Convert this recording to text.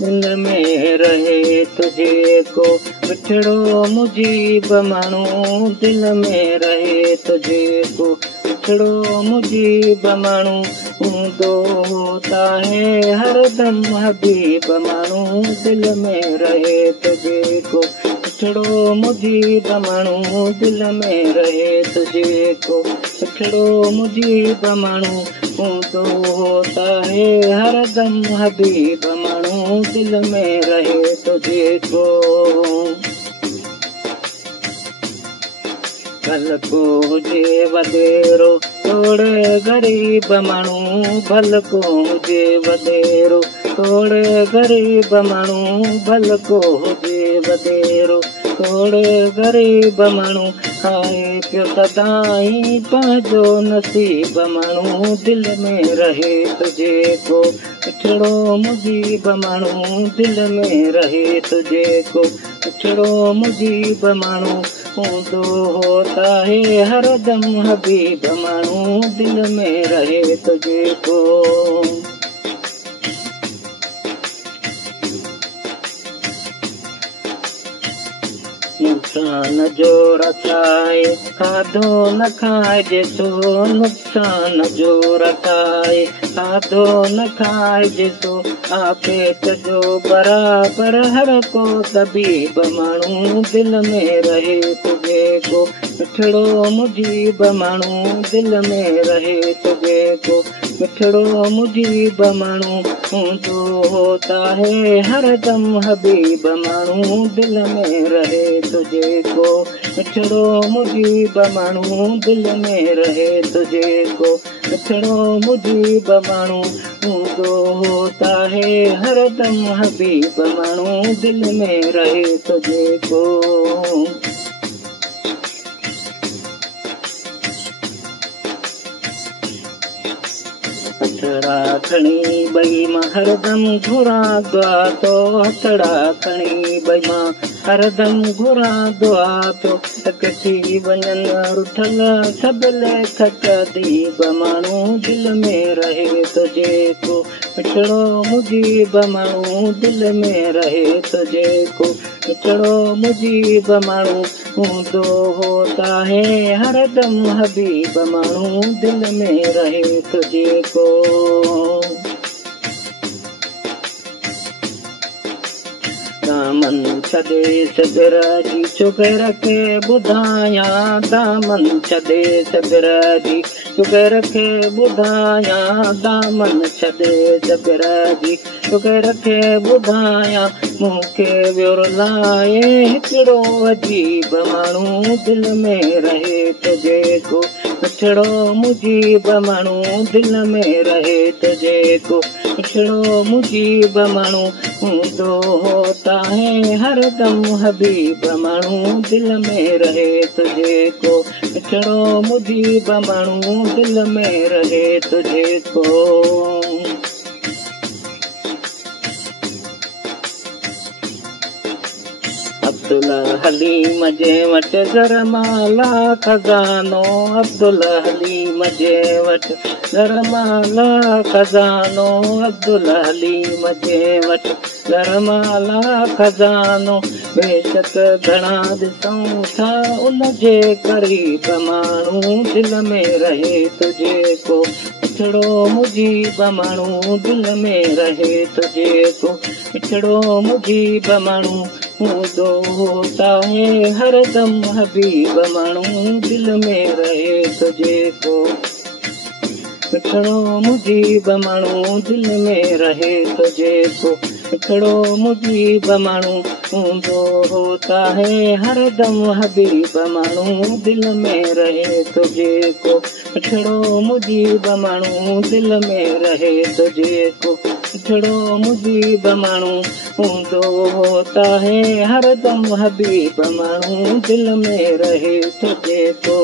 दिल में रहे तुझे को बिछड़ो मुजीब माण्हू दिल में रहे तुझे को बिछड़ो मुजीब माण्हू हूंदो होता है हरदम हबीब माण्हू दिल में रहे तुझे को बिछड़ो मुजीब माण्हू दिल में रहे तुझे को बिछड़ो मुजीब माण्हू हूंदो होता है हरदम हबीब माण्हू दिल में रहे तुझे को भल को हुजे वधेरो तोड़े ग़रीब माण्हू भल को हुजे वधेरो तोड़े ग़रीब माण्हू भल को हुजे वधेरो तोड़े ग़रीब माण्हू खाए पियो सदाई पंहिंजो नसीब माण्हू दिल में रहे तुझे को बिछड़ो मुजीब माण्हू दिल में रहे तुझे को बिछड़ो मुजीब माण्हू हूंदो होता है हरदम हबीब माण्हू दिल में रहे तुझे को नुक़सान जो रसाए खाधो न खाइजे सो नुक़सान जो रसाए खाधो न खाइजे सो आफ़त जो बराबर हर को तबीब माण्हू दिल में रहे तुझे को बिछड़ो मुजीब माण्हू दिल में रहे तुझे को बिछड़ो मुजीब माण्हू हूंदो होता है हरदम हबीब माण्हू दिल में रहे तुझे को बिछड़ो मुजीब माण्हू दिल में रहे तुझे को बिछड़ो मुजीब माण्हू हूंदो होता है हरदम हबीब माण्हू दिल में रहे तुझे को हथड़ा खणी ॿई मां हरदम घुरां दुआ तो हथड़ा खणी ॿई मां हरदम घुरां दुआ तो कटी वञनि रुठल सभु लेखक दीब माण्हू दिल में रहे तुझे को बिछड़ो मुजीब माण्हू दिल में रहे तुझे को बिछड़ो मुजीब माण्हू हूंदो होता है हरदम हबीब माण्हू दिल में रहे तुझे को दामन छॾे सिबिरजी चुगे रखे ॿुधायां दामन छॾे सिबिरजी चुगे रखे ॿुधायां दामन छॾे सिबिरजी चुगे रखे ॿुधायां मूंखे वियो लाए हिकिड़ो अजीब माण्हू दिल में रहे तुझे को बिछड़ो मुजीब माण्हू दिल में रहे तुझे को बिछड़ो मुजीब माण्हू हूंदो होता है हरदम हबीब माण्हू दिल में रहे तुझे को बिछड़ो मुजीब माण्हू दिल में रहे तुझे को अब्दुल हलीम जे वटि ज़रमाला खज़ानो अब्दुल हलीम जे वटि ज़रमाला खज़ानो अब्दुल हलीम जे वटि ज़रमाला खज़ानो बेशक घणा ॾिसूं था उन जे क़रीब माण्हू दिल में रहे तुझे को बिछड़ो मुजीब माण्हू दिल में रहे तुझे को बिछड़ो मुजीब माण्हू हूंदो होता है हरदम हबीब माण्हू दिल में रहे तुझे को बिछड़ो मुजीब माण्हू दिल में रहे तुझे को बिछड़ो मुजीब माण्हू हूंदो होता है हरदम हबीब माण्हू दिल में रहे तुझे को बिछड़ो मुजीब माण्हू दिल में रहे तुझे को बिछड़ो मुजीब माण्हू हूंदो होता है हरदम हबीब माण्हू दिल में रहे तुझे को